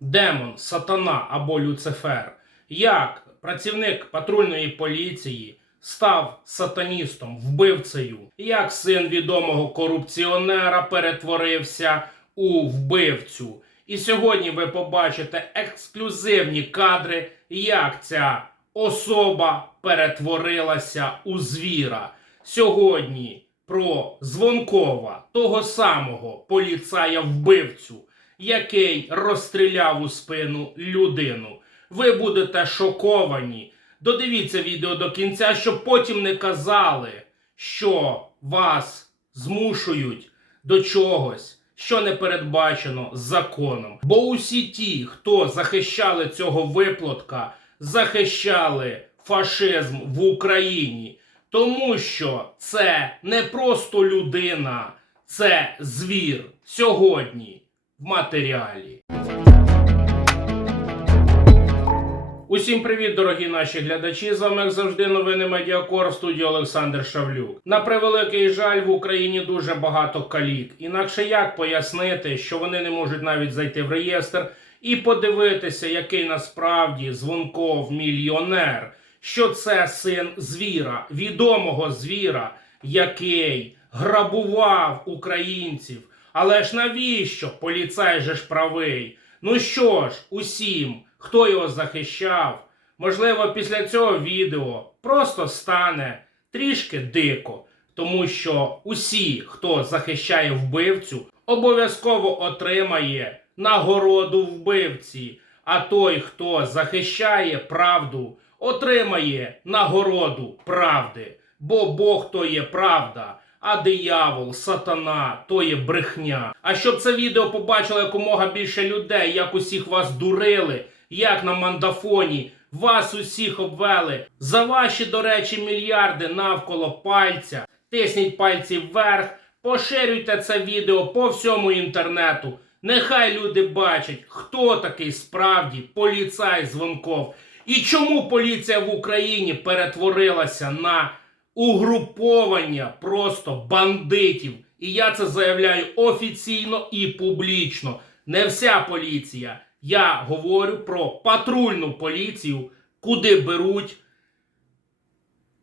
демон, сатана або Люцифер, як працівник патрульної поліції став сатаністом, вбивцею, як син відомого корупціонера перетворився у вбивцю. І сьогодні ви побачите ексклюзивні кадри, як ця особа перетворилася у звіра. Сьогодні про Звонкова, того самого поліцая-вбивцю, який розстріляв у спину людину. Ви будете шоковані. Додивіться відео до кінця, щоб потім не казали, що вас змушують до чогось, що не передбачено законом. Бо усі ті, хто захищали цього виплатка, захищали фашизм в Україні. Тому що це не просто людина, це звір сьогодні в матеріалі. Усім привіт, дорогі наші глядачі. З вами, як завжди, новини Медіакор в студії Олександр Шавлюк. На превеликий жаль, в Україні дуже багато калік. Інакше як пояснити, що вони не можуть навіть зайти в реєстр і подивитися, який насправді дзвонков мільйонер, що це син звіра, відомого звіра, який грабував українців. Але ж навіщо? Поліцай же ж правий. Ну що ж, усім, хто його захищав, можливо, після цього відео просто стане трішки дико, тому що усі, хто захищає вбивцю, обов'язково отримає нагороду вбивці. А той, хто захищає правду, отримає нагороду правди. Бо Бог то є правда, а диявол, сатана то є брехня. А щоб це відео побачило якомога більше людей, як усіх вас дурили, як на мандафоні, вас усіх обвели за ваші, до речі, мільярди навколо пальця. Тисніть пальці вверх, поширюйте це відео по всьому інтернету. Нехай люди бачать, хто такий справді поліцай Звонков і чому поліція в Україні перетворилася на угруповання просто бандитів. І я це заявляю офіційно і публічно. Не вся поліція. Я говорю про патрульну поліцію, куди беруть.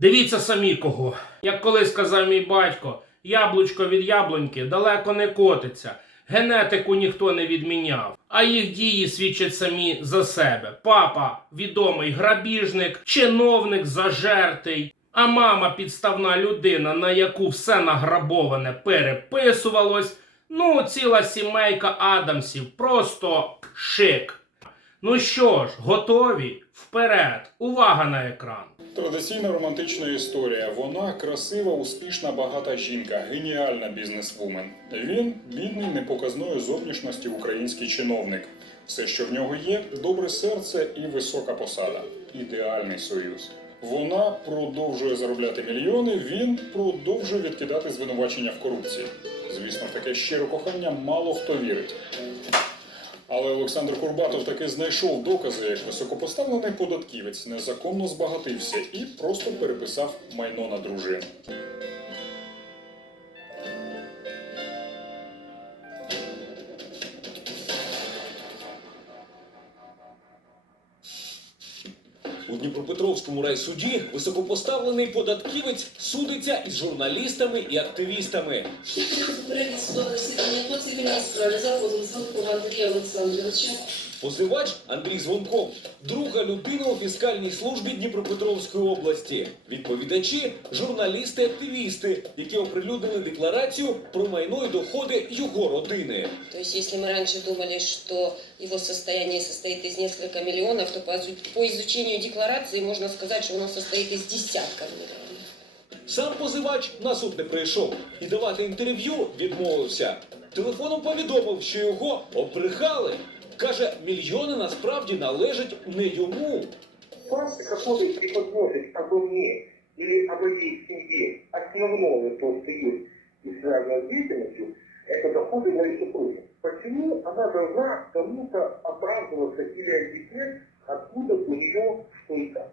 Дивіться самі кого. Як колись сказав мій батько, яблучко від яблуньки далеко не котиться. Генетику ніхто не відміняв, а їх дії свідчать самі за себе. Папа відомий грабіжник, чиновник зажертий, а мама підставна людина, на яку все награбоване переписувалось. Ну, ціла сімейка Адамсів, просто шик. Ну що ж, готові? Вперед! Увага на екран! Традиційна романтична історія. Вона красива, успішна, багата жінка, геніальна бізнесвумен. Він бідний непоказної зовнішності український чиновник. Все, що в нього є, добре серце і висока посада. Ідеальний союз. Вона продовжує заробляти мільйони. Він продовжує відкидати звинувачення в корупції. Звісно, в таке щире кохання мало хто вірить. Але Олександр Курбатов таки знайшов докази, як високопоставлений податківець незаконно збагатився і просто переписав майно на дружину. Дніпропетровському райсуді високопоставлений податківець судиться із журналістами і активістами. Судового засідання Андрія Олександровича. Позивач Андрій Звонков, друга людина у фіскальній службі Дніпропетровської області. Відповідачі журналісти-активісти, які оприлюднили декларацію про майно і доходи його родини. То есть, если мы раньше думали, что его состояние состоит из нескольких миллионов, то по, изу- по изучению декларации можно сказать, что оно состоит из десятков миллионов. Сам позивач на суд не прийшов і давати інтерв'ю відмовився Телефоном повідомив, що його обрехали. Каже, мільйони насправді належать не йому. факт, который преподносит обо мне или о моей семье основное то, что есть и связано с деятельностью, это доходы моей супруги. Почему она должна кому-то оправдываться или объяснять, откуда у нее что и как?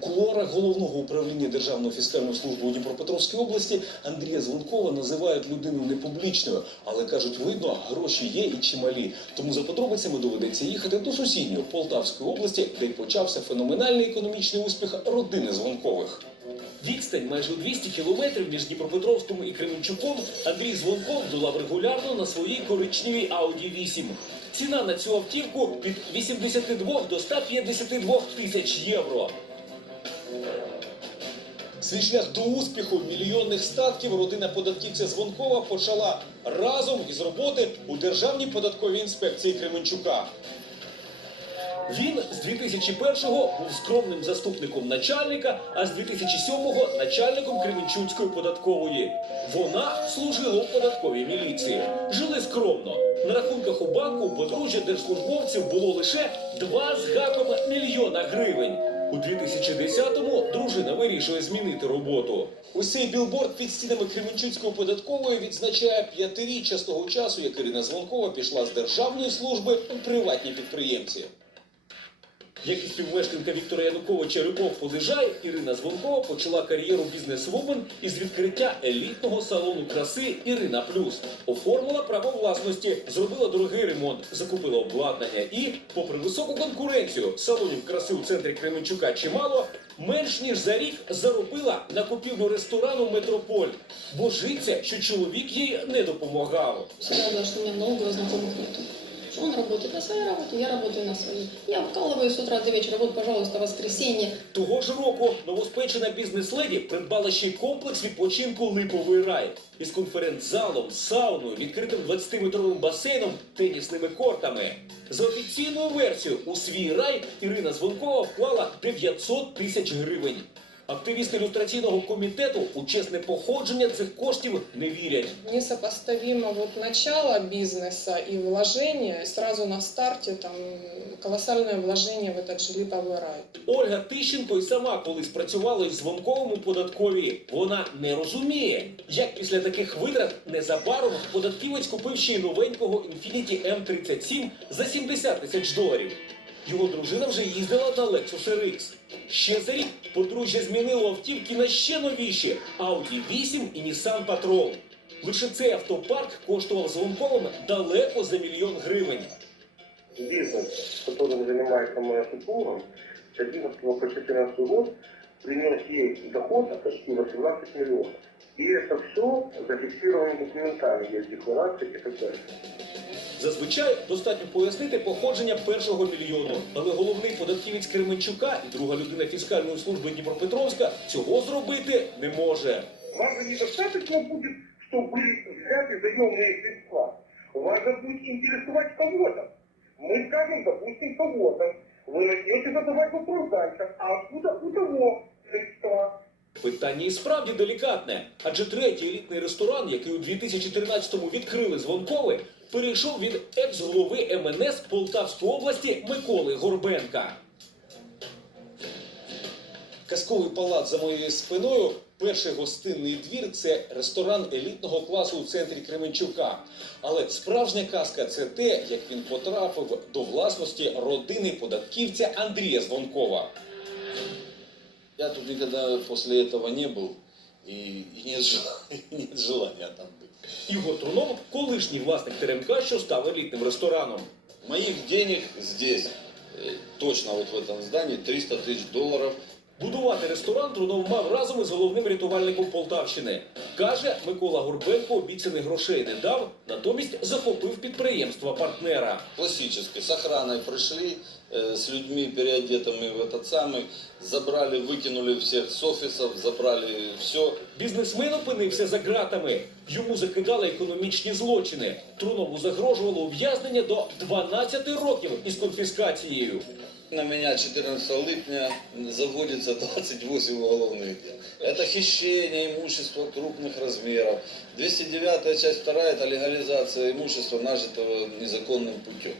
Кулуарах головного управління Державної фіскальної служби у Дніпропетровській області Андрія Звонкова називають людиною непублічною, але кажуть, видно, гроші є і чималі. Тому за подробицями доведеться їхати до сусідньої Полтавської області, де й почався феноменальний економічний успіх родини Звонкових. Відстань майже у 200 кілометрів між Дніпропетровськом і Кременчуком Андрій Звонков долав регулярно на своїй коричневій Audi 8. Ціна на цю автівку від 82 до 152 тисяч євро. Свій шлях до успіху мільйонних статків родина податківця Звонкова почала разом із роботи у Державній податковій інспекції Кременчука. Він з 2001-го був скромним заступником начальника, а з 2007-го начальником Кременчуцької податкової. Вона служила у податковій міліції. Жили скромно. На рахунках у банку у подружжя держслужбовців було лише 2 з гаком мільйона гривень. У 2010-му дружина вирішує змінити роботу. Ось цей білборд під стінами Кременчуцької податкової відзначає п'ятиріччя з того часу, як Ірина Звонкова пішла з державної служби у приватні підприємці. Як і співмешканка Віктора Януковича Любов Подижай, Ірина Звонкова почала кар'єру бізнесвумен із відкриття елітного салону краси Ірина Плюс. Оформила право власності, зробила дорогий ремонт, закупила обладнання і, попри високу конкуренцію салонів краси у центрі Кременчука чимало, менш ніж за рік заробила на купівлю ресторану Метрополь. Божиться, що чоловік їй не допомагав. Говорила, что у нету. Он работает на своей работе, я работаю на своей. Я вкалываю с утра до вечера, вот, пожалуйста, воскресенье. Того ж року новоспечена бізнес-леді придбала ще й комплекс відпочинку Липовий рай із конференц-залом, сауною, відкритим 20-метровим басейном, тенісними кортами. За офіційною версією у свій рай Ірина Звонкова вклала 900 тисяч гривень. Активісти ілюстраційного комітету у чесне походження цих коштів не вірять. Несопоставимо вот начало бизнеса и вложения, сразу на старте там колоссальное вложение в этот же липовый рай. Ольга Тищенко й сама колись працювала із Звонковим у податковій. Вона не розуміє, як після таких витрат незабаром податківець купив ще й новенького Infiniti M37 за 70 тисяч доларів. Його дружина вже їздила на Lexus RX. Ще за рік подружжя змінило автівки на ще новіші Audi 8 і Nissan Patrol. Лише цей автопарк коштував Звонковим далеко за мільйон гривень. Бизнес, которым занимается моя супруга, с 11 по 14 год принес ей доход от почти 18 миллионов. И это все зафиксировано документально, есть декларации и так далее. Зазвичай достатньо пояснити походження першого мільйону, але головний податківець Кременчука і друга людина фіскальної служби Дніпропетровська цього зробити не може. Вам же недостаточно будет, что были взяты заемные средства. Вас же будет интересовать кого-то. Мы скажем, допустим, кого-то. Вы начнете задавать вопрос дальше. А откуда у того средства? Питання і справді делікатне, адже третій елітний ресторан, який у 2013-му відкрили звонкови, перейшов від екс-голови МНС Полтавської області Миколи Горбенка. Казковий палац за моєю спиною. Перший гостинний двір це ресторан елітного класу у центрі Кременчука. Але справжня казка це те, як він потрапив до власності родини податківця Андрія Звонкова. Я тут никогда после этого не был, и, и нет, жел- и нет желания там быть. Ігор Трунов – колишній власник ТРМК, що став елітним рестораном. Моих денег здесь, э, точно вот в этом здании, 300 тысяч долларов. Будувати ресторан Трунов мав разом із головним рятувальником Полтавщини. Каже, Микола Горбенко обіцяних грошей не дав, натомість захопив підприємства партнера. Классически, с охраной пришли, э, с людьми переодетыми в этот самый, забрали, выкинули всех с офисов, забрали все. Бізнесмен опинився за ґратами. Йому закидали економічні злочини. Трунову загрожувало ув'язнення до 12 років із конфіскацією. На меня 14 липня заводится 28 уголовных дел. Это хищение имущества крупных размеров. 209 часть 2 это легализация имущества, нажитого незаконным путем.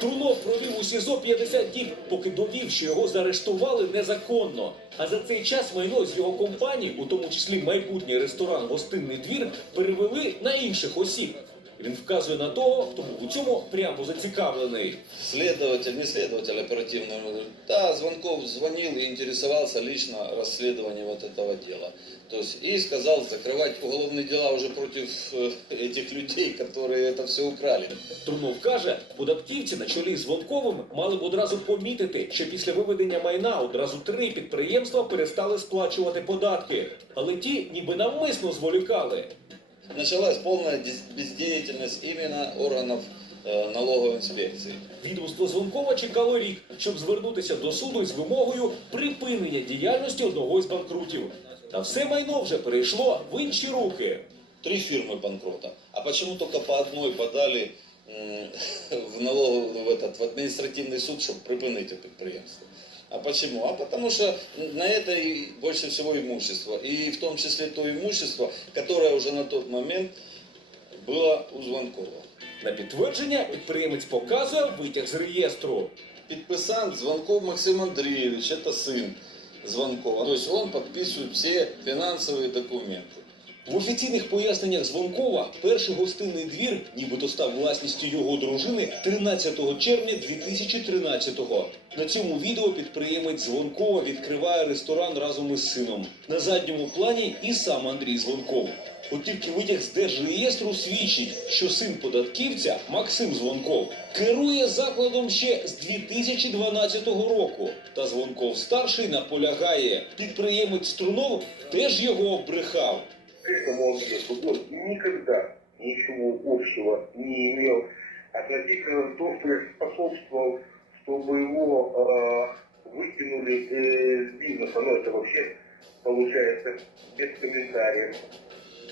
Трунов провів у СІЗО 50 діб, поки довів, що його заарештували незаконно. А за цей час майно з його компанії, у тому числі майбутній ресторан Гостинний двір, перевели на інших осіб. Він вказує на того, хто був у цьому прямо зацікавлений. Следователь, не следователь оперативный, говорит, да, Звонков звонил и интересовался лично расследованием вот этого дела. То есть, и сказал закрывать уголовные дела уже против э, этих людей, которые это все украли. Трунов каже, податківці на чолі з Вонковим мали б одразу помітити, що після виведення майна одразу три підприємства перестали сплачувати податки, але ті ніби навмисно зволікали. Началась полная дес- бездеятельность именно органов э, налоговой инспекции. Відомство Звонкова чекало рік, щоб звернутися до суду із вимогою припинення діяльності одного із банкрутів. Та все майно вже перейшло в інші руки. Три фирмы банкрота. А почему только по одной подали м, в налоговый, в, этот, в административный суд, чтобы припинить это предприятие? А почему? А потому что на это и больше всего имущество. И в том числе то имущество, которое уже на тот момент было у Звонкова. На підтвердження підприємець показує витяг з реєстру. Подписант Звонков Максим Андреевич, это сын Звонкова. То есть он подписывает все финансовые документы. В офіційних поясненнях Звонкова перший гостинний двір нібито став власністю його дружини 13 червня 2013-го. На цьому відео підприємець Звонкова відкриває ресторан разом із сином. На задньому плані і сам Андрій Звонков. От тільки витяг з держреєстру свідчить, що син податківця Максим Звонков керує закладом ще з 2012 року. Та Звонков старший наполягає. Підприємець Струнов теж його обрехав. Это молодой футбол никогда ничего общего не имел относительно того, что способствовал, чтобы его э, выкинули э, из бизнеса. Ну, это вообще получается без комментариев.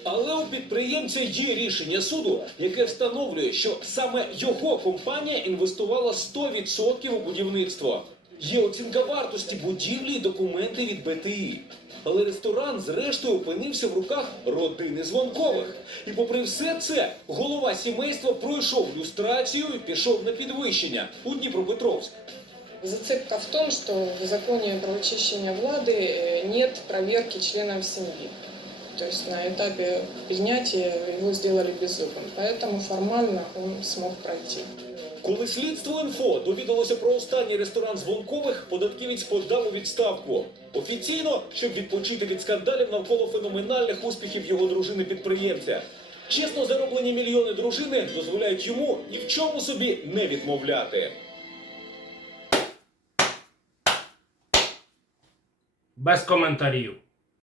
Але у підприємця є рішення суду, яке встановлює, що саме його компанія інвестувала 100% у будівництво. Є оцінка вартості будівлі і документи від БТІ. Але ресторан, зрештою, опинився в руках родини Звонкових. І попри все це, голова сімейства пройшов люстрацію і пішов на підвищення у Дніпропетровськ. Зацепка в том, что в законе про очищение влады э, нет проверки членов семьи. То есть на этапе принятия его сделали беззубым. Поэтому формально он смог пройти. Коли слідство інфо довідалося про останній ресторан Звонкових, податківець подав у відставку. Офіційно, щоб відпочити від скандалів навколо феноменальних успіхів його дружини підприємця. Чесно зароблені мільйони дружини дозволяють йому ні в чому собі не відмовляти. Без коментарів.